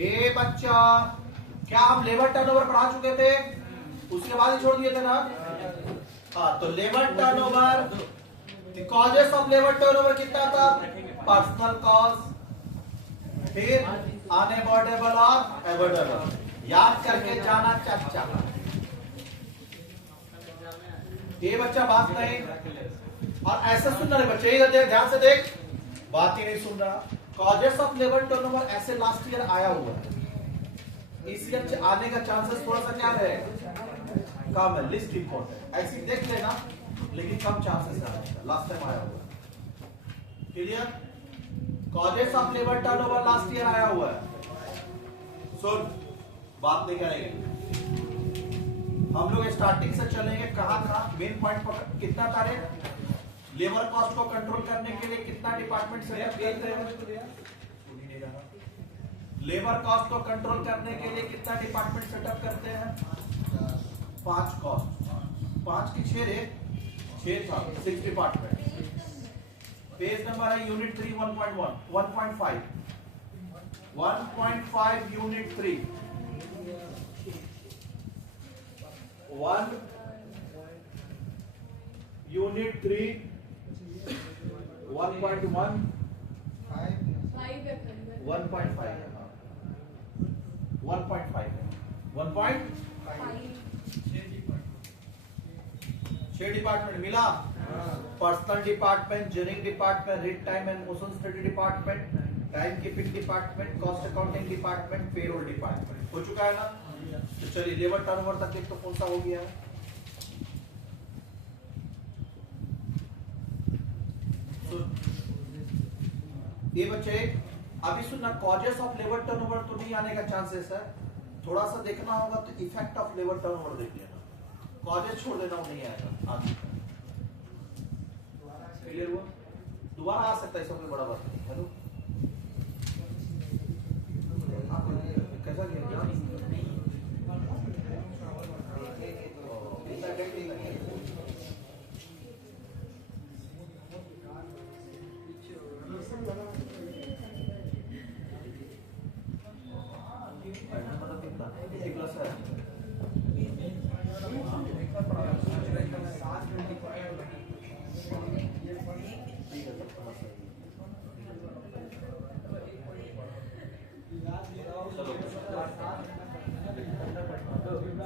ए बच्चा, क्या हम लेबर टर्नओवर पढ़ा चुके थे? उसके बाद ही छोड़ दिए थे ना? हाँ, तो labour turnover, the causes of labour turnover कितना था? पर्सनल कॉज, फिर अनअवॉइडेबल और अवॉइडेबल। याद करके जाना चाचा। ये बच्चा बात नहीं, और ऐसे सुन रहे बच्चे, इधर देख, ध्यान से देख, बात ही नहीं सुन रहा। कॉजेस ऑफ लेबर टर्नओवर ऐसे लास्ट ईयर आया हुआ है, इस ईयर आने का चांसेस थोड़ा सा क्या रहेगा? कम है, लिस्ट इंपॉर्टेंट ऐसी देख लेना, लेकिन कम चांसेस है, लास्ट टाइम आया हुआ। Clear? Causes of labour turnover last year आया हुआ है। सुन, बात नहीं करेंगे हम लोग, स्टार्टिंग से चलेंगे। कहां कहां मेन पॉइंट पकड़, कितना तारे लेबर कॉस्ट को कंट्रोल करने के लिए कितना डिपार्टमेंट सेटअप करते हैं? लेबर कॉस्ट को कंट्रोल करने के लिए कितना डिपार्टमेंट सेटअप करते हैं? 5 कॉस्ट, 5 की 6 रे, 6 था, 6 डिपार्टमेंट। पेज नंबर है यूनिट 3 1.1 1.5 1.5 यूनिट 3 1 यूनिट 3 1.1 1.5 है, 1.5 है, 1.5 6 डिपार्टमेंट मिला। Personal department, ginning department, read time and motion study department, time keeping department, cost accounting department, payroll department. हो चुका है ना? तो चलिए लेबर टर्नओवर तक एक तो कौन सा हो गया है? ये बच्चे अभी सुनना, कॉजेस ऑफ लेबर टर्नओवर तो नहीं आने का चांसेस है, थोड़ा सा देखना होगा। तो इफेक्ट ऑफ लेबर टर्नओवर देख लेना, कॉजेस छोड़ देना, वो नहीं आएगा आगे। क्लियर हुआ? दोबारा आ सकता है, इसमें बड़ा बात नहीं। हेलो, कैसा किया?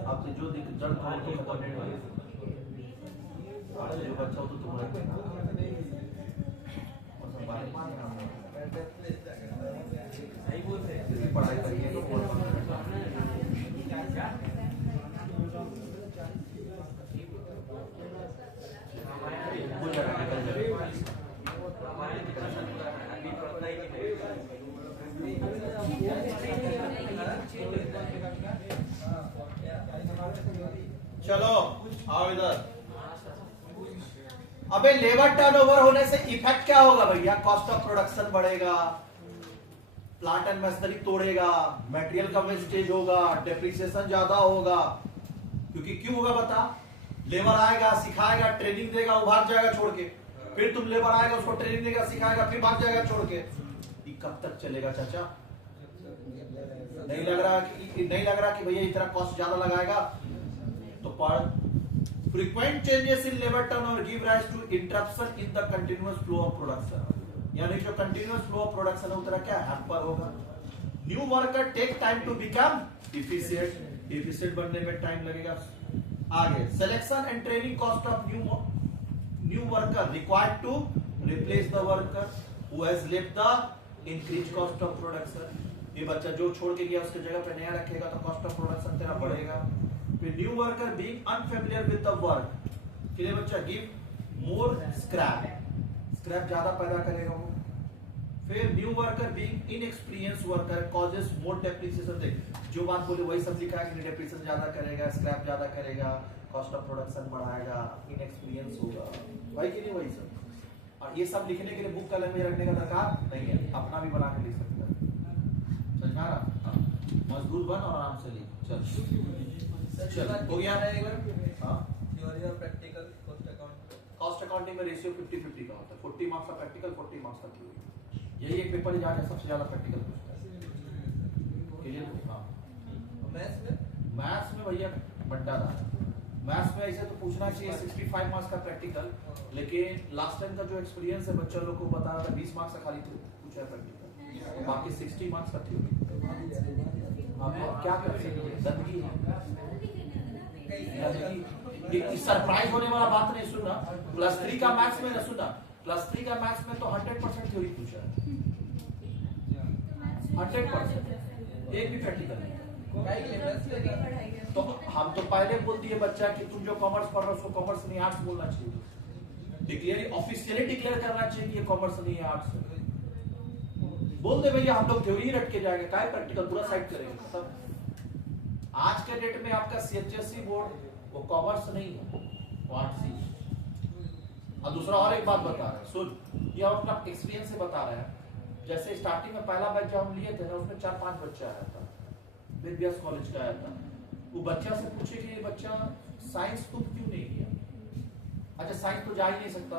आपसे जो जड़ था वो कंप्लीट हो गया, जो बच्चा हो तो तुम्हारे पढ़ाई करिए तो चलो आओ इधर। अबे लेबर टर्नओवर होने से इफेक्ट क्या होगा भैया? कॉस्ट ऑफ प्रोडक्शन बढ़ेगा, प्लांट एंड मशीनरी तोड़ेगा, मटेरियल का वेस्टेज होगा, डेप्रिसिएशन ज्यादा होगा। क्योंकि क्यों होगा बता? लेबर आएगा, सिखाएगा, ट्रेनिंग देगा, वो भाग जाएगा छोड़ के, फिर तुम लेबर आएगा, उसको ट्रेनिंग देगा, सिखाएगा, फिर भाग जाएगा छोड़ के। ये कब तक चलेगा चाचा? नहीं लग रहा कि भैया इतना कॉस्ट ज्यादा लगाएगा। तो पर frequent changes in labour turnover give rise to interruption in the continuous flow of production. यानी जो कंटिन्यूअस फ्लो ऑफ प्रोडक्शन है उतना क्या हैम्पर होगा। New worker take time to become efficient, efficient बनने में टाइम लगेगा। आगे selection and training cost of new worker required to replace the worker who has left the increase cost of production. ये बच्चा जो छोड़ के गया उसके जगह पे नया रखेगा तो कॉस्ट ऑफ प्रोडक्शन तेरा बढ़ेगा। फिर new worker being unfamiliar with the work, के लिए बच्चा गिव मोर स्क्रैप, स्क्रैप ज्यादा पैदा करेगा वो। फिर new worker being inexperience worker causes मोर डेप्रिसिएशन। देख जो बात बोले वही सब लिखा है कि डेप्रिसिएशन ज्यादा करेगा, स्क्रैप ज्यादा करेगा, कॉस्ट ऑफ प्रोडक्शन बढ़ाएगा, इनएक्सपीरियंस होगा, वही कि नहीं वही सब। और ये सब लिखने के लिए बुक कलम में रखने का दरकार नहीं है, अपना भी बना के लिख सकते हैं। समझ आ रहा? मजबूत बन और आराम से लिख। चल हो गया ना एक बार? हाँ, थ्योरी और प्रैक्टिकल कॉस्ट अकाउंटिंग में रेशियो 50-50 का होता है। 40 मार्क्स का प्रैक्टिकल, 40 मार्क्स का थ्योरी। यही एक पेपर है जहाँ सबसे ज्यादा प्रैक्टिकल पूछता है। क्लियर? हाँ मैथ्स मैथ्स में भैया बट्टा था। मैथ्स में ऐसे तो पूछना चाहिए 65 मार्क्स का प्रैक्टिकल, लेकिन लास्ट टाइम का जो एक्सपीरियंस है बच्चा लोग को बता रहा था 20 मार्क्स का खाली पूछा है प्रैक्टिकल, बाकी 60 मार्क्स का थ्योरी। अब क्या कर सकते हैं, गंदगी है। सरप्राइज होने वाला बात नहीं सुनना, +3 का मैथ्स में न सुनना, +3 का मैथ्स में तो 100% थ्योरी पूछा है, 100%, एक भी प्रैक्टिकल नहीं। तो हम तो पहले बोल दिए बच्चा कि तुम जो कॉमर्स पढ़ रहे हो उसको कॉमर्स नहीं आर्ट्स बोलना चाहिए, डिक्लेयर ऑफिशियली डिक्लेयर करना चाहिए कि ये कॉमर्स नहीं है आर्ट्स है। बोल दे भैया हम लोग थ्योरी रट के जाएंगे, काय प्रैक्टिकल पूरा साइड करेंगे। मतलब आज के डेट में आपका सीएचएससी बोर्ड वो कॉमर्स नहीं है, वो आर्ट्स ही है। और दूसरा और एक बात बता रहे हैं, सुन, ये हम अपना एक्सपीरियंस से बता रहे हैं। जैसे स्टार्टिंग में पहला बैच जब हम लिए थे ना, उसमें 4-5 बच्चा आया था, विद्यास कॉलेज का आया था। वो बच्चा से पूछे कि ये बच्चा साइंस तुम क्यों नहीं किया? अच्छा साइंस तो जा ही नहीं सकता।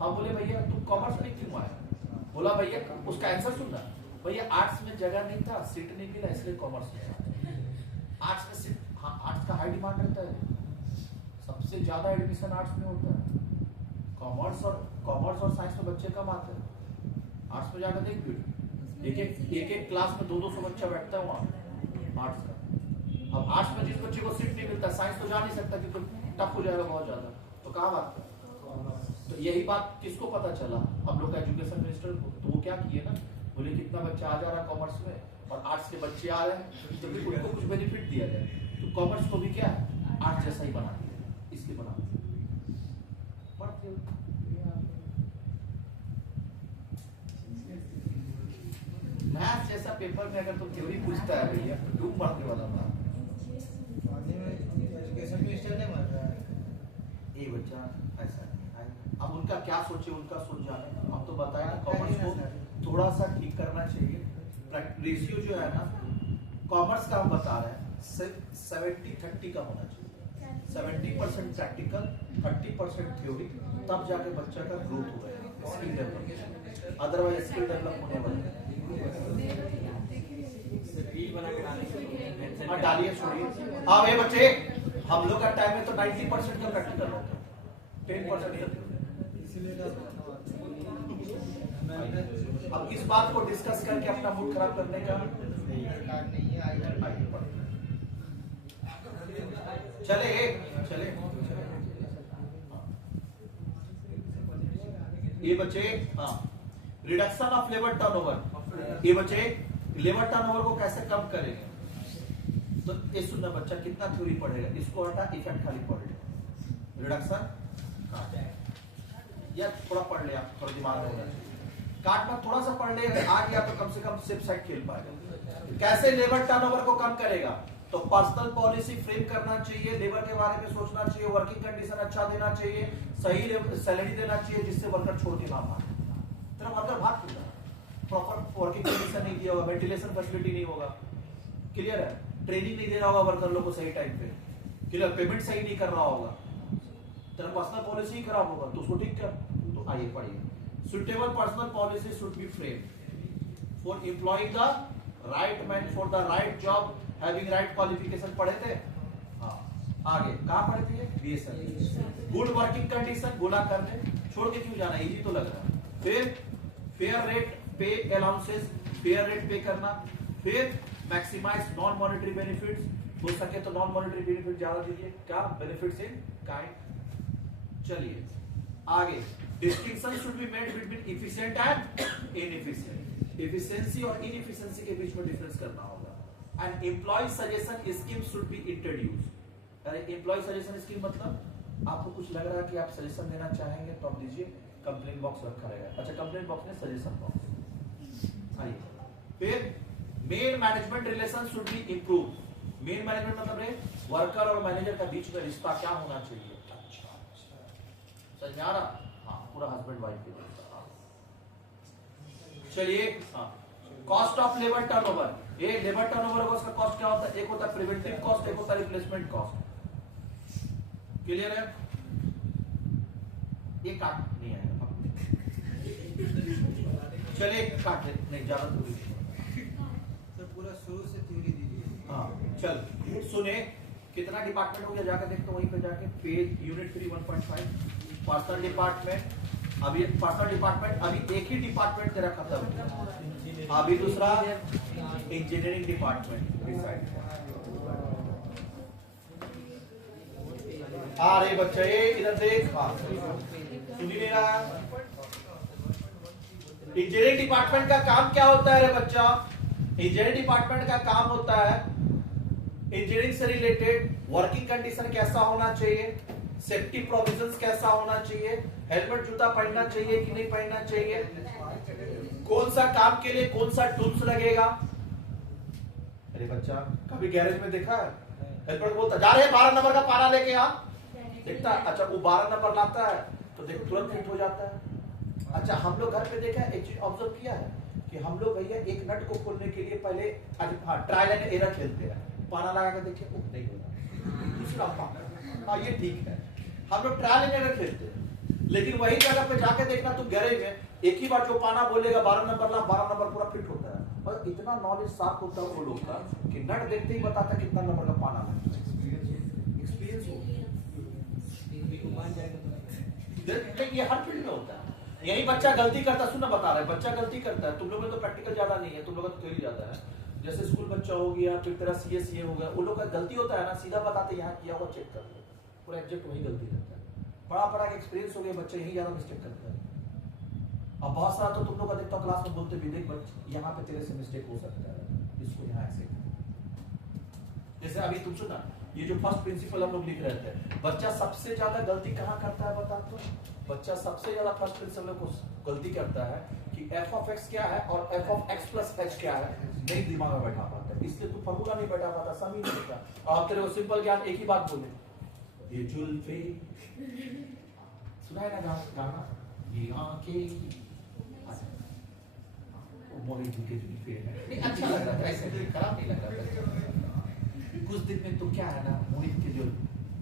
हम बोले भैया तुम कॉमर्स में क्यों आया? बोला भैया, उसका आंसर सुनना, भैया आर्ट्स में जगह नहीं था, सीट नहीं मिला, इसलिए कॉमर्स में आया। आर्ट्स में सीट, हाँ आर्ट्स का हाई डिमांड रहता है, सबसे ज्यादा एडमिशन आर्ट्स में होता है। कॉमर्स और साइंस में बच्चे कम आते हैं। आर्ट्स में जाकर देख एक क्लास में 200 बच्चा बैठता है वहाँ आर्ट्स का। अब आर्ट्स में जिस बच्चे को सीट नहीं मिलता, साइंस तो जा नहीं सकता क्योंकि टफ हो जाएगा बहुत ज्यादा, तो कहाँ बात है। तो यही बात किसको पता चला, हम लोग का एजुकेशन मिनिस्टर को। तो वो क्या किए ना, बोले कितना बच्चा आ जा रहा है कॉमर्स में और आर्ट्स के बच्चे आ रहे हैं, तो फिर उनको कुछ बेनिफिट दिया जाए। तो कॉमर्स को भी क्या आर्ट्स जैसा ही बना दिया, इसलिए बना दिया। मैथ्स जैसा पेपर में अगर तो थ्योरी पूछता है भैया, डूब मारने वाला था। एजुकेशन मिनिस्टर ने मार रहा है ये बच्चा ऐसा है। अब उनका क्या सोचे, उनका सोच जाने। हम तो बताया कॉमर्स को थोड़ा सा ठीक करना चाहिए। रेशियो जो है ना, कॉमर्स का हम बता रहे हैं 70-30 का होना चाहिए, 70% प्रैक्टिकल, 30% थ्योरी, तब जाके बच्चा का ग्रोथ हो गया, skill develop. Otherwise skill develop होने वाला है। डालिए छोड़िए। हाँ ये बच्चे, हम लोग का टाइम में तो 90% का प्रैक्टिकल होता है, 10% अब इस बात को डिस्कस करके अपना मूड खराब करने का चले। ये बच्चे, हाँ रिडक्शन ऑफ लेबर टर्नओवर। ये बच्चे लेबर टर्नओवर को कैसे कम करेंगे? तो ये सुनना बच्चा, कितना थ्योरी पढ़ेगा, इसको हटा, इफेक्ट खाली पढ़ ले। रिडक्शन या थोड़ा पढ़ ले, आप थोड़ा दिमाग में होना चाहिए। काटना थोड़ा सा पढ़ ले, आ गया तो कम से कम सेफ साइड खेल पाएगा। कैसे लेबर टर्नओवर को कम करेगा? तो पर्सनल पॉलिसी फ्रेम करना चाहिए, लेबर के बारे में सोचना चाहिए, वर्किंग कंडीशन अच्छा देना चाहिए, सही सैलरी देना चाहिए जिससे वर्कर छोड़ के ना भागे। तेरा वर्कर भाग क्यों रहा है? प्रॉपर वर्किंग कंडीशन नहीं दिया होगा, वेंटिलेशन फैसिलिटी नहीं होगा, क्लियर है, ट्रेनिंग नहीं दे रहा होगा वर्कर लोग को सही टाइम पे, क्लियर, पेमेंट सही नहीं कर रहा होगा, तेरा पर्सनल पॉलिसी ही खराब होगा, तो उसको ठीक कर। तो आइए पढ़िए। Suitable personal policy should be frame for employing the right man for the right job having right qualification. पढ़े थे? हाँ। आगे कहाँ पढ़े थे? बीएसएल। गुड वर्किंग कंडीशन, बोला कर ले, छोड़ के क्यों जाना, इजी तो लग रहा है। फिर फेयर रेट पे अलाउंसेस, फेयर रेट पे करना। फिर मैक्सिमाइज नॉन मॉनेटरी बेनिफिट्स, हो सके तो नॉन मॉनेटरी बेनिफिट ज्यादा दीजिए, क्या बेनिफिट्स इन काइंड। चलिए आगे, distinction should be made between efficient and inefficient. Efficiency और इनएफिशिएंसी के बीच में डिफरेंस करना होगा। And employ suggestion scheme should be introduce. अरे एम्प्लॉय सजेशन स्कीम मतलब आपको कुछ लग रहा है कि आप सजेशन देना चाहेंगे तो आप दीजिए, कंप्लेंट बॉक्स रखा रहेगा। अच्छा, कंप्लेंट बॉक्स में सजेशन बॉक्स। आइए फिर main management relation should be improve. Main management मतलब वर्कर और मैनेजर का बीच में रिश्ता क्या होना चाहिए। अच्छा समझा रहा? हाँ, पूरा हस्बैंड वाइफ के रिश्ता। चलिए, हाँ, कॉस्ट ऑफ लेबर टर्नओवर। ये लेबर टर्नओवर का उसका कॉस्ट क्या होता है? एक होता है प्रिवेंटिव कॉस्ट, एक होता है रिप्लेसमेंट कॉस्ट। क्लियर है? ये काट नहीं आएगा, चलिए काट ले, नहीं ज्यादा दूरी सर पूरा शुरू से थ्योरी हाँ चल सुने कितना डिपार्टमेंट हो गया जाकर देखते वहीं पे जाके पेज यूनिट 3 1.5 पर्सनल डिपार्टमेंट अभी एक ही डिपार्टमेंट तेरा खत्म हुआ अभी दूसरा इंजीनियरिंग डिपार्टमेंट डिसाइड अरे बच्चे इधर देख सुन ही नहीं रहा इंजीनियरिंग डिपार्टमेंट का काम क्या होता है रे बच्चा इंजीनियरिंग डिपार्टमेंट का काम होता है इंजीनियरिंग से रिलेटेड वर्किंग कंडीशन कैसा होना चाहिए सेफ्टी प्रोविजंस कैसा होना चाहिए हेलमेट जूता पहनना चाहिए कि नहीं पहनना चाहिए कौन सा काम के लिए कौन सा टूल्स लगेगा अरे बच्चा कभी गैरेज में देखा है हेलमेट बोलता जा रहे 12 नंबर का पारा लेके आ देखता है अच्छा वो 12 नंबर लाता है तो देखो तुरंत फिट हो जाता है अच्छा हम लोग घर पे देखा है एक चीज ऑब्जर्व किया है कि हम लोग भैया एक नट को खोलने के लिए पहले ट्रायल एंड एरर खेलते हैं पाना लगा के देखिए वो नहीं होगा दूसरा हाँ ये ठीक है हम लोग ट्रायल एंड एरर खेलते हैं लेकिन वही जगह पे जाके देखना तू गैरेज में एक ही बार जो पाना बोलेगा 12 नंबर ला 12 नंबर पूरा फिट होता है और इतना नॉलेज साफ होता है वो लोग का कि नट देखते ही बताता कितना नंबर का पाना लगता है एक्सपीरियंस हो ये हर फील्ड में होता है यही बच्चा गलती करता सुनना बता रहा है बच्चा गलती करता है तुम लोग में तो प्रैक्टिकल ज्यादा नहीं है तुम लोग का तो थ्योरी ज्यादा है जैसे स्कूल बच्चा हो गया फिर तेरा सीए हो गया वो लोग का गलती होता है ना सीधा बताते यहाँ किया हुआ चेक कर लो पूरा एग्जैक्ट वही गलती करता है पढ़ा के एक्सपीरियंस हो गया बच्चा यही ज्यादा मिस्टेक करता है अब बहुत सारा तो तुम लोग का देखता क्लास में बोलते भी देख बच्चे यहाँ पे तेरे से मिस्टेक हो सकता है इसको यहाँ ऐसे जैसे अभी तुम सुना ये जो फर्स्ट प्रिंसिपल हम लोग लिख रहे थे बच्चा सबसे ज्यादा गलती कहाँ करता है बता तो बच्चा सबसे ज्यादा फर्स्ट प्रिंसिपल को गलती करता है कि f of x क्या है और f of x plus h क्या है नहीं दिमाग में बैठा पाता है इसलिए तू फॉर्मूला नहीं बैठा पाता समझ नहीं सकता और तेरे को सिंपल ज्ञान एक ही बात बोले ये जुल्फे सुनाए ना गाना ये आंखें मोहित के जुल्फे है अच्छा लग रहा है ऐसे खराब नहीं लग रहा कुछ दिन में तो क्या है ना मोहित के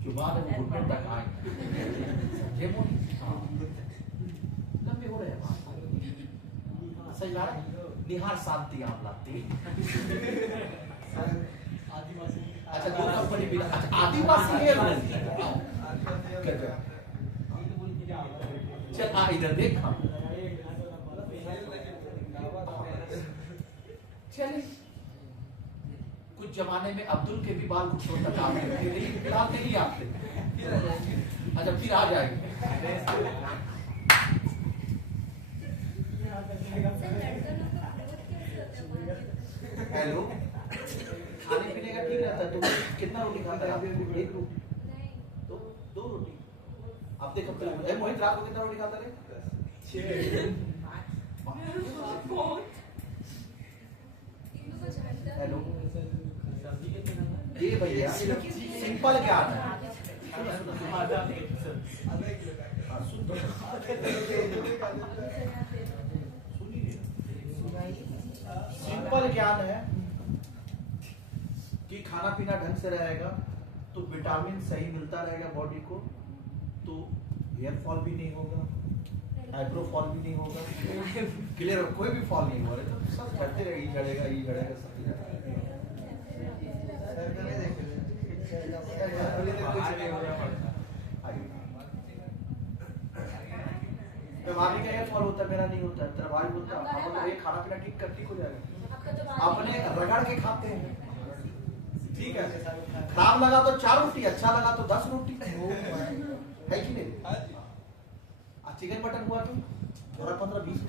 जो बात है वो घुटनों तक आए ये मोहित लंबे हो रहे हैं सही जा रहा है निहार शांति आप लाती अच्छा दो कंपनी भी अच्छा आदिवासी है चल आ इधर देख चलिए कुछ जमाने में अब्दुल के भी बाल घुटनों तक आ गए थे लेकिन फिलहाल नहीं आते अच्छा फिर आ जाएंगे हेलो खाने पीने का ठीक रहता है तो कितना रोटी खाता है आप एक रोटी तो दो रोटी आप देखो फिर मोहित रात को कितना रोटी खाता है हेलो ये भैया सिंपल ज्ञान है सिंपल ज्ञान है कि खाना पीना ढंग से रहेगा तो विटामिन सही मिलता रहेगा बॉडी को तो हेयर फॉल भी नहीं होगा आईब्रो फॉल भी नहीं होगा क्लियर कोई भी फॉल नहीं हो रहा तो सब करते रहे ये झड़ेगा सब भाभी का हेयर फॉल होता है मेरा नहीं होता तेरा भाई बोलता है ये खाना पीना ठीक कर ठीक हो जाएगा अपने रगड़ के खाते हैं ठीक है खराब लगा तो 4 रोटी अच्छा लगा तो 10 रोटी है कि नहीं चिकन मटन हुआ तो थोड़ा 15-20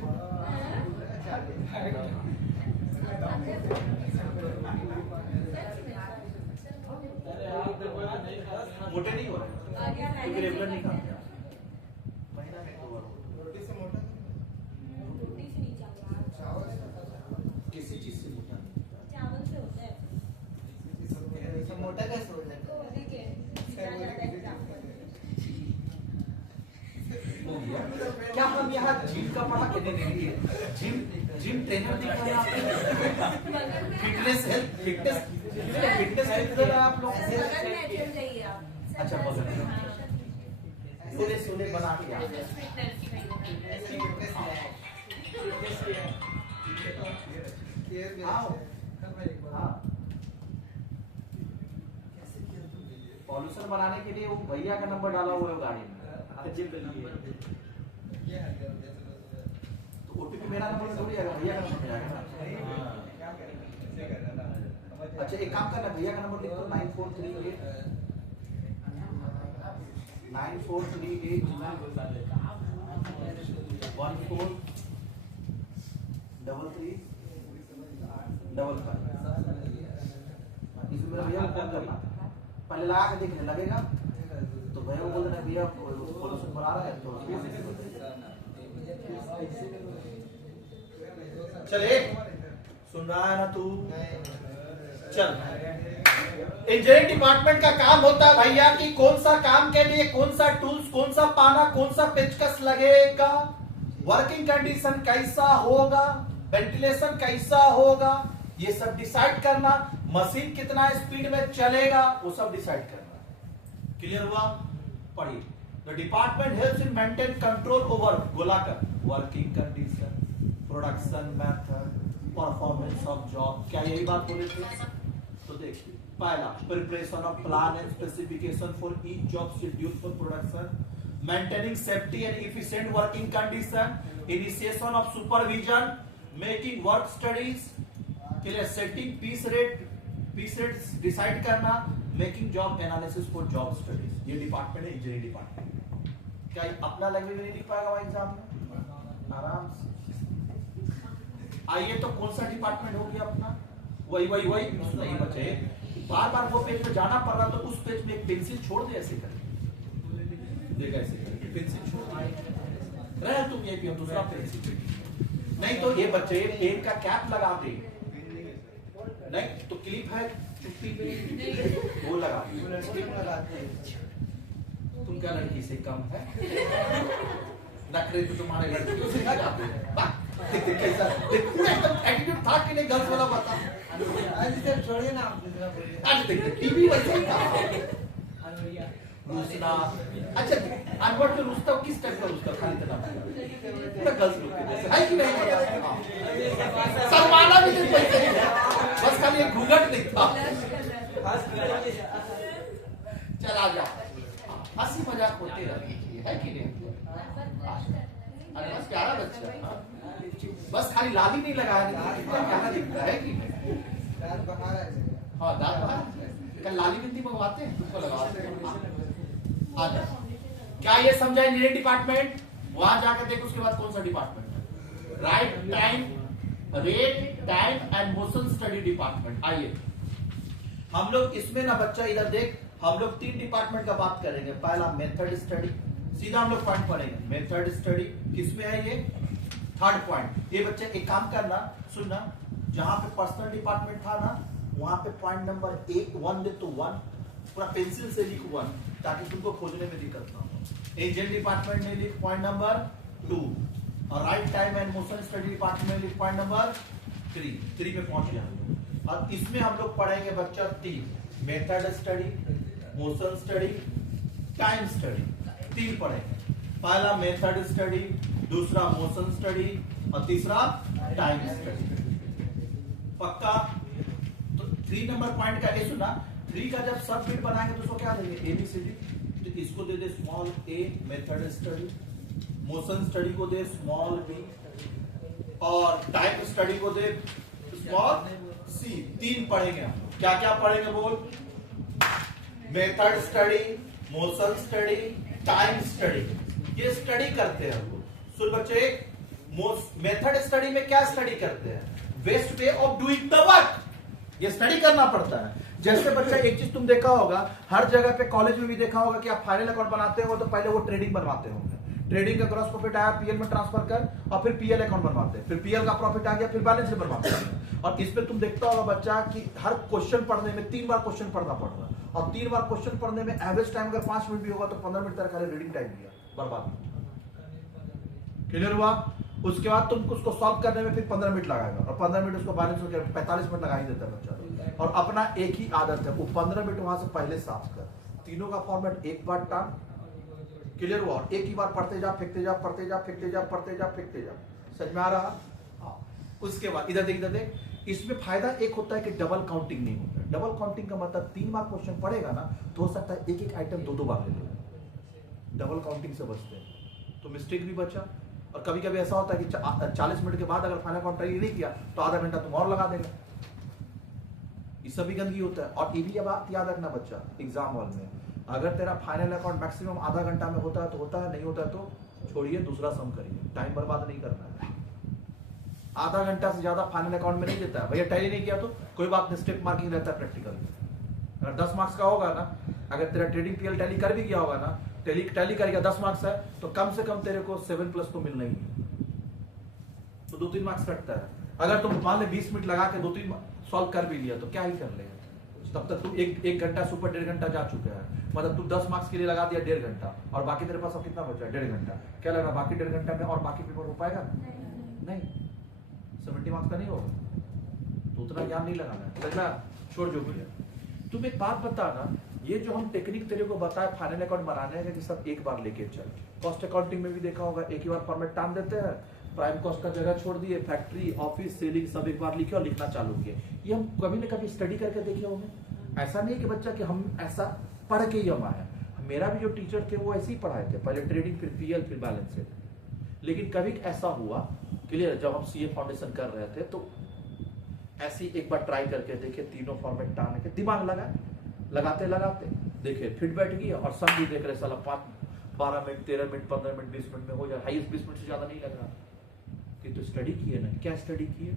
मोटे नहीं हो रहे क्योंकि रेगुलर नहीं खाते महीना में 2 बार रोटी से मोटा रोटी से नहीं चावल किसी चीज से मोटा चावल से होता है मोटा कैसे हो जाता क्या हम यहाँ जिम का पढ़ा के नहीं जिम ट्रेनर दिख रहे हैं आपको फिटनेस हेल्थ फिटनेस किधर है आप लोग अच्छा सुने बना के आओ प्रोडक्शन बनाने के लिए वो भैया का नंबर डाला हुआ है गाड़ी में। तो ओटीपी मेरा नंबर थोड़ी आएगा, भैया का नंबर जाएगा ना। अच्छा एक काम करना, भैया का नंबर लिख दो 9438 9438 143355। इसमें मेरा भैया को फोन करना, पहले लगा के देखने लगेगा तो भैया को बोल देना भैया पोल्यूशन बढ़ा रहा है तो चले। सुन रहा है ना तू? चल, इंजीनियरिंग डिपार्टमेंट का काम होता है भैया कि कौन सा काम के लिए कौन सा टूल्स, कौन सा पाना, कौन सा पेचकस लगेगा, वर्किंग कंडीशन कैसा होगा, वेंटिलेशन कैसा होगा, ये सब डिसाइड करना, मशीन कितना स्पीड में चलेगा वो सब डिसाइड करना। क्लियर हुआ? पढ़िए। The department helps in maintain control over गोलाकर working condition, production method, performance of job. क्या यही बात बोले थे? तो देखिए, पहला preparation of plan and specification for each job schedule for production, maintaining safety and efficient working condition, initiation of supervision, making work studies, setting piece rates decide करना, making job analysis for job studies. ये department है engineering department. क्या अपना language नहीं लिख पाएगा exam में? आराम से। आइए तो कौन सा डिपार्टमेंट हो गया अपना? वही नहीं बचे, बार बार वो पेज पे जाना पड़ रहा तो उस पेज में एक पेंसिल छोड़ दे, ऐसे करके देखा, ऐसे करके पेंसिल छोड़ रहे तुम, ये भी दूसरा पेंसिल। नहीं तो ये बच्चे पेन का कैप लगा दे, नहीं तो क्लिप है चुप्पी पे वो लगा तुम क्या लड़की से कम है? नखरे तो तुम्हारे लड़कियों से ना जाते हैं। कैसा पूरा एकदम एटीट्यूड था कि नहीं? गर्ल्स वाला बता। आज तक छोड़िए ना आप दूसरा बोलिए। आज देखते टीवी वैसे ही था। रूसना, अच्छा अनवर जो रूसता किस टाइप का रूसता? खाली तरह पूरा गर्ल्स लोग के जैसे है कि नहीं? शर्माना भी नहीं वैसे ही है, बस खाली एक घूंघट नहीं था। चला जाओ, हंसी मजाक होते रहती है कि नहीं? अरे बस प्यारा बच्चा, बस खाली लाली नहीं लगाया, कितना प्यारा दिखता है कि नहीं? हाँ दांत बाहर, कल लाली बिंदी मंगवाते हैं, तुमको लगाते हैं। क्या ये समझा इंजीनियरिंग डिपार्टमेंट? वहां जाकर देखो उसके बाद कौन सा डिपार्टमेंट है? Right time, rate time and motion study department. आइए हम लोग इसमें ना बच्चा इधर देख, हम लोग 3 डिपार्टमेंट का बात करेंगे। पहला मेथड स्टडी, सीधा हम लोग पॉइंट पढ़ेंगे। मेथड स्टडी किसमें है? ये थर्ड पॉइंट। ये बच्चे एक काम करना, सुनना, जहां पे पर्सनल डिपार्टमेंट था ना वहां पे पॉइंट नंबर 1 दे तो 1 पूरा पेंसिल से लिख 1 ताकि तुमको खोजने में दिक्कत ना हो। इंजीनियरिंग डिपार्टमेंट में लिख पॉइंट नंबर 2 और right time and motion study department में लिख पॉइंट नंबर 3 पे पहुंच गया। और इसमें हम लोग पढ़ेंगे बच्चा 3, method study, motion study, time study. 3 पढ़ेंगे। पहला मेथड स्टडी, दूसरा मोशन स्टडी और तीसरा टाइम स्टडी। पक्का? तो 3 नंबर पॉइंट का ये सुना, 3 का जब सब बिट बनाएंगे तो उसको क्या देंगे? ABCD। तो इसको दे दे small a method study, motion study को दे स्मॉल b और टाइम स्टडी को दे स्मॉल c। 3 पढ़ेंगे हम। क्या क्या पढ़ेंगे बोल? Method study, motion study, time study. ये स्टडी करते हैं हम लोग। सुन बच्चे, मेथड स्टडी में क्या स्टडी करते हैं? Best way of doing the work. ये स्टडी करना पड़ता है। जैसे बच्चा एक चीज तुम देखा होगा, हर जगह पे कॉलेज में भी देखा होगा कि आप फाइनल अकाउंट बनाते हो तो पहले वो ट्रेडिंग बनवाते होंगे। ट्रेडिंग का ग्रॉस प्रॉफिट आया पीएल में ट्रांसफर कर और फिर पीएल अकाउंट बनवाते हैं, फिर पीएल का प्रॉफिट आ गया फिर बैलेंस शीट बनवाते हैं। और इसमें तुम देखता होगा बच्चा कि हर क्वेश्चन पढ़ने में 3 बार क्वेश्चन पढ़ना पड़ रहा है और 3 बार क्वेश्चन पढ़ने में एवरेज टाइम अगर 5 मिनट भी होगा तो 15 मिनट तक खाली रीडिंग टाइम दिया, बर्बाद। क्लियर हुआ? उसके बाद तुम उसको सॉल्व करने में फिर 15 मिनट लगाएगा और 15 मिनट उसको बैलेंस होकर 45 मिनट लगा ही देता है बच्चा। और अपना एक ही आदत है, वो 15 मिनट वहां से पहले साफ कर। तीनों का फॉर्मेट एक बार टान। क्लियर हुआ? और एक ही बार पढ़ते जा, फेंकते जा, पढ़ते जा, फेंकते जा, पढ़ते जा, फेंकते जा। समझ में आ रहा? हाँ। उसके बाद इधर देख, इधर देख, इसमें फायदा एक होता है कि डबल काउंटिंग नहीं होता है। डबल काउंटिंग का मतलब 3 बार क्वेश्चन पड़ेगा ना तो हो सकता है एक एक आइटम 2-2 बार ले लो। डबल काउंटिंग से बचते हैं तो मिस्टेक भी बचा। और कभी कभी ऐसा होता है कि 40 मिनट के बाद अगर फाइनल काउंट नहीं किया तो आधा घंटा तुम और लगा देगा। ये सब भी गंदगी होता है। और ये भी बात याद रखना बच्चा, एग्जाम हॉल में अगर तेरा फाइनल अकाउंट मैक्सिमम आधा घंटा में होता है तो होता है, नहीं होता है तो छोड़िए, दूसरा सम करिए। टाइम बर्बाद नहीं करना है। आधा घंटा से ज्यादा फाइनल अकाउंट में नहीं देता है। भैया टैली नहीं किया तो कोई बात नहीं, स्टेप मार्किंग रहता है प्रैक्टिकल में। अगर 10 मार्क्स का होगा ना, अगर तेरा ट्रेडिंग पीएल टैली कर भी गया होगा ना, टैली करेगा 10 मार्क्स है तो कम से कम तेरे को 7+ तो मिलना ही है, तो 2-3 मार्क्स कटता है। अगर तुम मान ले 20 मिनट लगा के 2-3 सॉल्व कर भी लिया तो क्या ही कर लेगा, तब तक तुम एक घंटा से ऊपर 1.5 घंटा जा चुका है। मतलब तू 10 मार्क्स के लिए लगा दिया 1.5 घंटा और बाकी तेरे पास अब कितना बचा है, 1.5 घंटा। क्या लग रहा है बाकी 1.5 घंटा में और बाकी पेपर हो पाएगा? नहीं, 70 मार्क्स का नहीं होगा, तो उतना ज्ञान नहीं लगाना है। लग रहा छोड़ जो भी है। तुम एक बात बता ना, ये जो हम टेक्निक तेरे को बताए फाइनल अकाउंट बनाने का कि सब एक बार लेके चल। कॉस्ट अकाउंटिंग में भी देखा होगा, एक ही बार फॉर्मेट टान देते हैं, प्राइम कॉस्ट का जगह छोड़ दिए, फैक्ट्री ऑफिस सेलिंग सब एक बार लिखे और लिखना चालू किए। ये हम कभी न कभी स्टडी करके देखे होंगे। ऐसा नहीं कि बच्चा कि हम ऐसा पढ़ के ही हम आए। मेरा भी जो टीचर थे वो ऐसे ही पढ़ाए थे, पहले ट्रेडिंग फिर पीएल फिर बैलेंस शीट। लेकिन कभी ऐसा हुआ क्लियर, जब हम सीए फाउंडेशन कर रहे थे तो ऐसी एक बार ट्राई करके देखे, तीनों फॉर्मेट टाने के दिमाग लगाते देखे फिट बैठ गई और सब भी देख रहे साला 12 मिनट 13 मिनट 15 मिनट 20 मिनट में हो जाए, हाईएस्ट 20 मिनट से ज्यादा नहीं लग रहा। कि तो स्टडी किए ना, क्या स्टडी किए?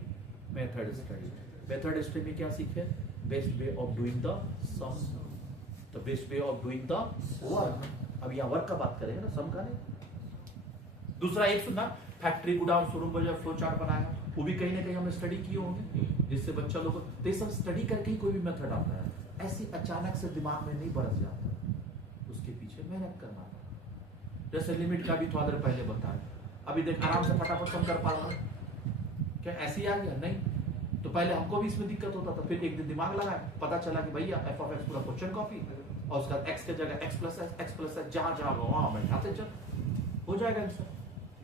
Method study. मेथड स्टडी में क्या सीखे? Best way of doing the same, the best way of doing the work. अब यहाँ वर्क का बात करेंगे ना, सम का नहीं। दूसरा एक सुनना, फैक्ट्री गोडाउन शोरूम बाजार फ्लो चार्ट बनाया, वो भी कहीं ना कहीं हमने स्टडी किए होंगे, जिससे बच्चा लोग तो सब स्टडी करके ही कोई भी मेथड आता है। ऐसी अचानक से दिमाग में नहीं बरस जाता, उसके पीछे मेहनत करना था। जैसे लिमिट का भी थोड़ा देर पहले बताया, अभी देख आराम से फटाफट कम कर पा रहा हूँ, क्या ऐसे ही आ गया? नहीं, तो पहले हमको भी इसमें दिक्कत होता था। फिर एक दिन दिमाग लगाया, पता चला कि भैया एफ ऑफ एक्स पूरा क्वेश्चन कॉपी और उसका एक्स के जगह एक्स प्लस एक्स जहां जहां वहां बैठाते चल, हो जाएगा आंसर।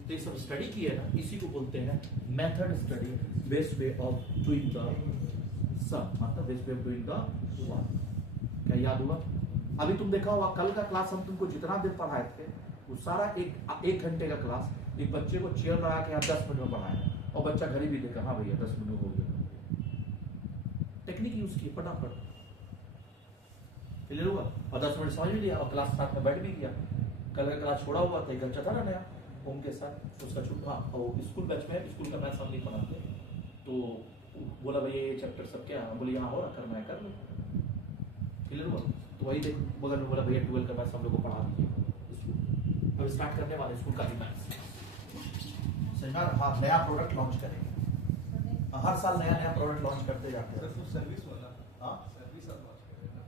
तो ये सब स्टडी की है ना, इसी को बोलते हैं method study, best way of doing the same, मतलब best way of doing the work. क्या याद हुआ? अभी तुम देखा होगा कल का क्लास हम तुमको जितना देर पढ़ाए थे वो सारा एक घंटे का क्लास एक बच्चे को चेयर लगा के 10 मिनट में पढ़ाया और बच्चा घड़ी भी देखा, हाँ भैया 10 मिनट हो गया। टेक्निक यूज की फटाफट क्लियर हुआ और 10 मिनट समझ भी लिया और क्लास साथ में बैठ भी गया। कल का क्लास छोड़ा हुआ था, एक बच्चा था ना नया ओम के साथ, उसका छुट्टा और स्कूल बैच में स्कूल का मैथ्स हम नहीं पढ़ाते, तो बोला भैया ये चैप्टर सब क्या है, बोले यहाँ हो रहा करना है कर लो। क्लियर हुआ? तो वही देख बगल में बोला भैया 12 का मैथ्स हम लोग को पढ़ा दीजिए, अब स्टार्ट करने वाले स्कूल का भी मैथ्स। समझा? हाँ, नया प्रोडक्ट लॉन्च करेंगे, हर साल नया नया प्रोडक्ट लॉन्च करते जाते हैं। सर्विस वाला, हाँ सर्विस लॉन्च करेगा।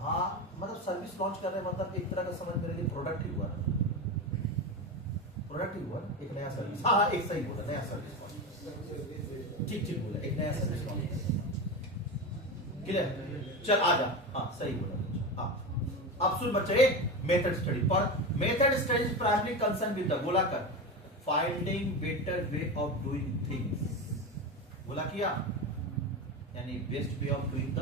हाँ, मतलब सर्विस लॉन्च कर रहे हैं, मतलब एक तरह का समझ मेरे लिए प्रोडक्ट ही हुआ ना, प्रोडक्ट ही हुआ, एक नया सर्विस। हाँ एक सही बोला, नया सर्विस। ठीक बोला, एक नया सर्विस लॉन्च। क्लियर? चल आ जा। हाँ सही बोला। हाँ अब सुन बच्चे, मेथड स्टडी पर method study primary concern with the, बोला कर finding better way of doing things, बोला किया, यानी best way of doing the,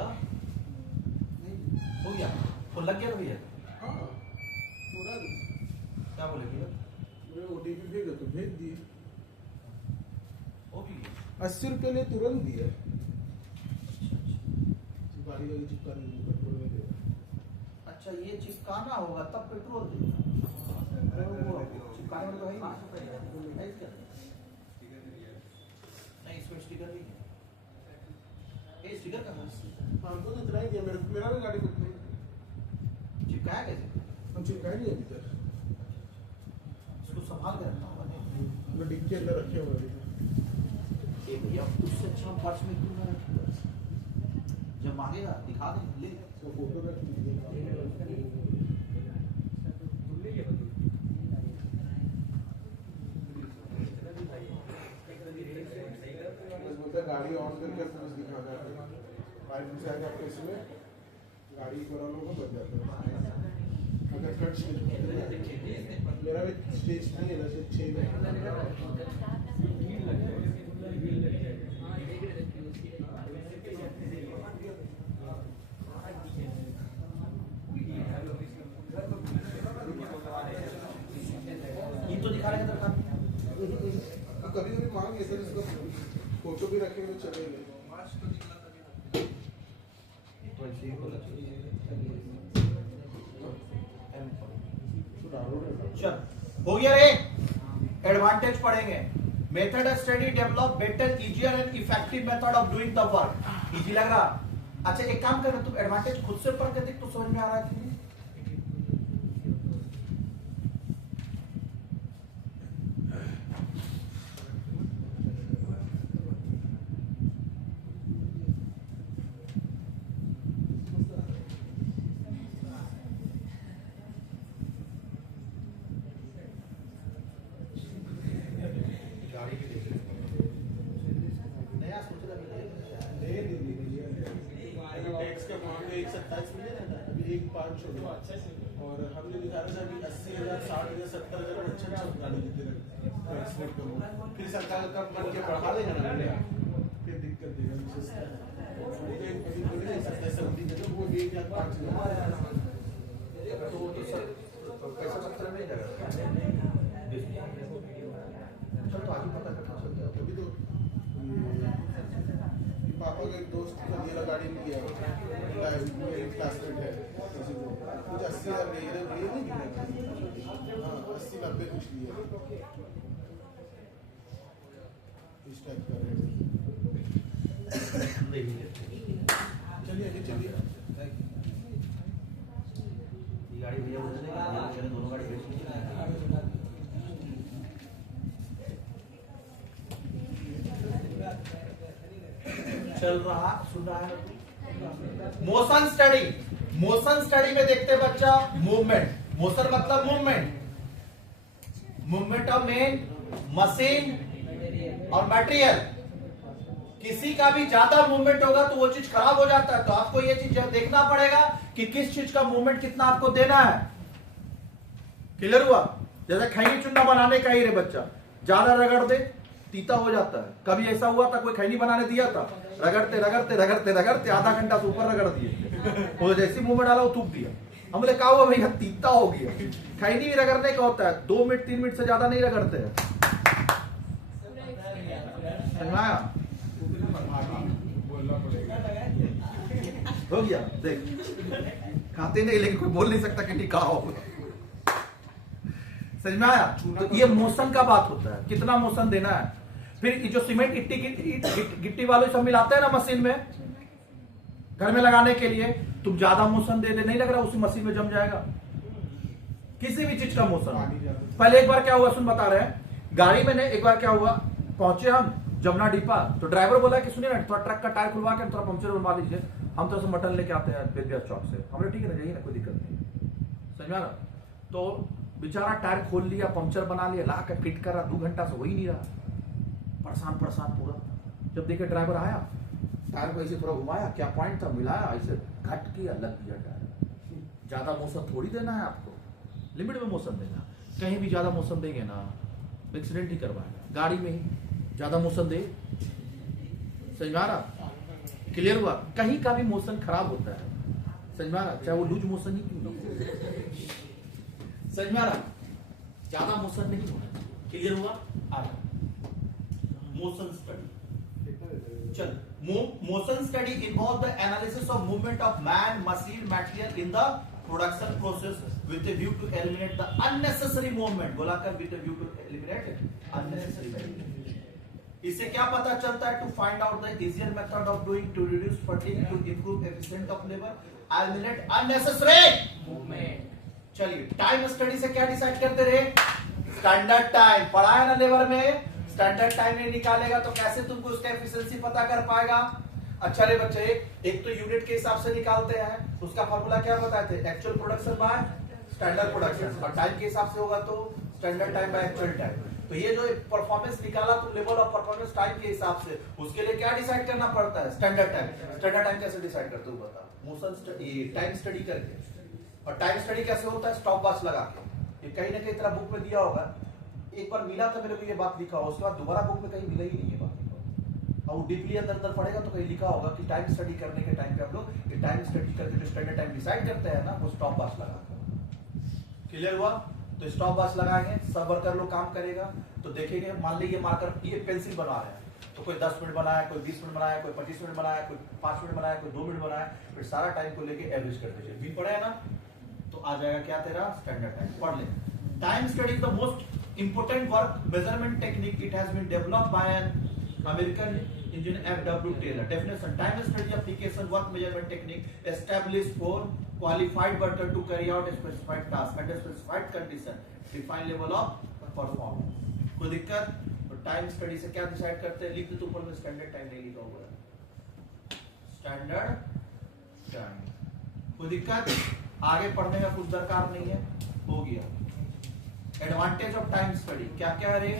हो गया तो लग गया भैया। हाँ पूरा क्या बोले भैया? मैं ओटीपी भेजा तो भेज दिए, हो भी गया। 80 रुपये लिए तुरंत दिया। गाड़ी वाली चिपका दी, पेट्रोल में दिया। अच्छा ये चिपकाना होगा तब पेट्रोल देगा, वो चिपकाने वाला तो है ही नहीं। नहीं इसमें स्टिकर नहीं है, ये स्टिकर का है। हमको तो इतना ही दिया, मेरा भी गाड़ी कुछ नहीं चिपकाया कैसे? हम चिपकाए नहीं अभी तक, इसको संभाल के रखना होगा। नहीं मैं डिक्की के अंदर रखे हुए हैं। ये भैया उससे अच्छा पर्स में क्यों ना रखिए, जब मांगेगा दिखा दें, ले तो फोटो रख लीजिए। गाड़ी ऑन करके पुलिस दिखाना है, 5 मिनट से आगे आपको इसमें गाड़ी करा लोग बच जाते हैं। अगर कट स्टेज मेरा भी स्टेज नहीं है, जैसे 6 में कभी कभी मांग लेते हैं, इसका फोटो भी रखेंगे तो चलेंगे। चल हो गया रे। एडवांटेज पढ़ेंगे। Method study develop better easier and effective method of doing the work. Easy लग रहा? अच्छा एक काम करना, तुम एडवांटेज खुद से पढ़ के देख तो समझ में आ रहा है तुम्हें? और हमने दिखा रहा था कि 80,000 60,000 70,000 अच्छा गाड़ी देते रहे, फिर सरकार का मन के बढ़ा देगा ना, फिर दिक्कत देगा। वो 1,05,000 पैसा 70 में जाएगा। चल तो आगे पता करना चलता है। अभी तो पापा के दोस्त का ये गाड़ी में गया, मेरे क्लासमेट है, कुछ 80,000 लिए नहीं, हाँ 80-90 कुछ लिए इस टाइप का रेट। चलिए आगे चलिए। ये गाड़ी भैया बोल रहे हैं दोनों गाड़ी बेच ली। चल रहा सुन रहा है। मोशन स्टडी, मोशन स्टडी में देखते बच्चा मूवमेंट। मोशन मतलब movement, movement of main machine और मटेरियल। किसी का भी ज्यादा मूवमेंट होगा तो वो चीज खराब हो जाता है। तो आपको ये चीज देखना पड़ेगा कि किस चीज का मूवमेंट कितना आपको देना है। क्लियर हुआ? जैसे खैनी चुन्ना बनाने का ही रे बच्चा, ज्यादा रगड़ दे तीता हो जाता है। कभी ऐसा हुआ था, कोई खैनी बनाने दिया था, रगड़ते रगड़ते रगड़ते रगड़ते आधा घंटा से ऊपर रगड़ दिए, वो जैसी मुंह में डाला वो थूक दिया। हम बोले कहा हुआ भैया तीता हो गया। खैनी भी रगड़ने का होता है, 2 मिनट 3 मिनट से ज्यादा नहीं रगड़ते हैं। समझाया? बोलना पड़ेगा। हो गया देख, खाते नहीं लेकिन कोई बोल नहीं सकता कि नहीं कहा होगा। समझ में आया? तो ये मोशन का बात होता है, कितना मोशन देना है। फिर जो सीमेंट गिट्टी वाले सब मिलाते हैं ना मशीन में घर में लगाने के लिए, तुम ज्यादा मोशन दे नहीं लग रहा उसी मशीन में जम जाएगा। किसी भी चीज का मोशन। पहले एक बार क्या हुआ सुन बता रहे हैं, गाड़ी में ने एक बार क्या हुआ, पहुंचे हम जमुना डिपा, तो ड्राइवर बोला कि सुनिए ना थोड़ा ट्रक का टायर खुलवा के थोड़ा पंक्चर बनवा दीजिए, हम तो मटन लेके आते हैं बेबिया चौक से। हमने ठीक है ना, जाइए ना, कोई दिक्कत नहीं। समझ में आ रहा? तो बेचारा टायर खोल लिया, पंक्चर बना लिया, ला के फिट कर रहा, 2 घंटा से वही नहीं रहा, परेशान परेशान पूरा। जब देखे ड्राइवर आया, टायर को ऐसे थोड़ा घुमाया, क्या पॉइंट था मिलाया, ऐसे घट किया, लग गया टायर। ज्यादा मोशन थोड़ी देना है आपको, लिमिट में मोशन देना। कहीं भी ज्यादा मोशन देंगे ना एक्सीडेंट ही करवाएगा। गाड़ी में ही ज्यादा मोशन दे, समझ में आ रहा? क्लियर हुआ? कहीं का भी मोशन खराब होता है, समझ में आ रहा? चाहे वो लूज मोशन ही क्यों ना हो। समझ में आ रहा? ज्यादा मोशन नहीं होना। क्लियर हुआ? आ रहा मोशन स्टडी। चल, motion study involve the analysis of movement of man, machine, material in the production process with a view to eliminate the unnecessary movement। बोला कर with a view to eliminate unnecessary movement। इससे क्या पता चलता है? to find out the easier method of doing, to reduce fatigue, to improve efficiency of labor, eliminate unnecessary movement। चलिए, time study से क्या डिसाइड करते रहे? स्टैंडर्ड टाइम पढ़ा है ना लेबर में, स्टैंडर्ड टाइम में निकालेगा तो कैसे तुमको उसका एफिशिएंसी पता कर पाएगा? अच्छा रे बच्चे, एक तो यूनिट के हिसाब से निकालते हैं, उसका फार्मूला क्या बताए थे? Actual production by standard production, और टाइम के हिसाब से होगा तो standard time by actual time. तो ये जो परफॉर्मेंस निकाला तुम लेवल ऑफ परफॉर्मेंस टाइम के हिसाब से, उसके लिए क्या डिसाइड करना पड़ता है? Standard time. स्टैंडर्ड टाइम कैसे डिसाइड करते हो बता? मोशन स्टडी, टाइम स्टडी करके। और टाइम स्टडी कैसे होता है? स्टॉप वॉच लगा के। ये कहीं ना कहीं तरह बुक में दिया होगा, एक बार मिला था मेरे को ये बात लिखा हो, उसके बाद दोबारा बुक में कहीं मिला ही नहीं है बात। और डीपली अंदर पढ़ेगा तो कहीं लिखा होगा कि टाइम स्टडी करने के टाइम पे हम लोग ये टाइम स्टडी करके जो स्टैंडर्ड टाइम डिसाइड करते हैं ना, वो स्टॉप वॉच लगा। क्लियर हुआ? तो स्टॉप वॉच लगाएंगे, सब वर्कर लोग काम करेगा, तो देखेंगे मान लीजिए मार्कर ये पेंसिल बना रहे हैं तो कोई 10 मिनट बनाया, कोई 20 मिनट बनाया, कोई 25 मिनट बनाया, कोई 5 मिनट बनाया, कोई 2 मिनट बनाया, फिर सारा टाइम को लेके एवरेज करते चलिए। भी पढ़े है ना, तो आ जाएगा क्या तेरा स्टैंडर्ड टाइम। पढ़ ले। Time study is the most important work measurement technique. It has been developed by an American engineer F.W. Taylor. Definition: time study application work measurement technique established for qualified worker to carry out a specified task under specified condition, define level of performance. कोई दिक्कत? तो time study से क्या decide करते हैं? लिख दे तो ऊपर में स्टैंडर्ड टाइम नहीं लिखा हुआ है, स्टैंडर्ड टाइम। कोई दिक्कत? आगे पढ़ने का कुछ दरकार नहीं है, हो गया। एडवांटेज ऑफ टाइम स्टडी क्या क्या है?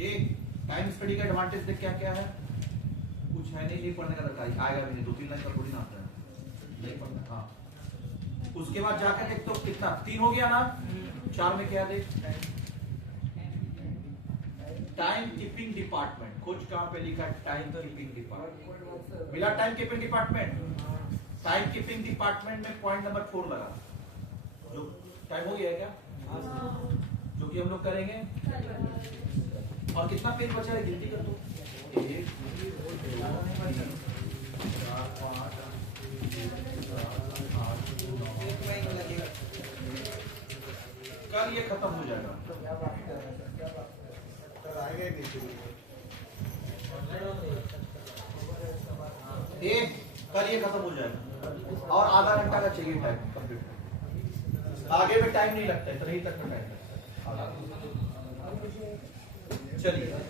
एक टाइम स्टडी का एडवांटेज देख क्या क्या है? कुछ है नहीं पढ़ने का दरकार, आएगा भी नहीं, 2-3 लाइन का थोड़ी ना आता है, नहीं पढ़ना। हाँ, उसके बाद जाकर देख तो कितना 3 हो गया ना, 4 में क्या देख? Time keeping department. खोज कहां पे लिखा है? Time keeping department. मिला time keeping department. Time keeping department में पॉइंट नंबर 4 लगा। जो टाइम हो गया है क्या? जो कि हम लोग करेंगे। और कितना पेज बचा है गिनती कर दो। 1 2 3 4 5 6 7 8 9। कल ये खत्म हो जाएगा। आएगा ही नहीं। कल ये खत्म हो जाएगा और आधा घंटा का चाहिए टाइम कंप्लीट। आगे में टाइम नहीं लगता है, 3 तक में टाइम लगता है। चलिए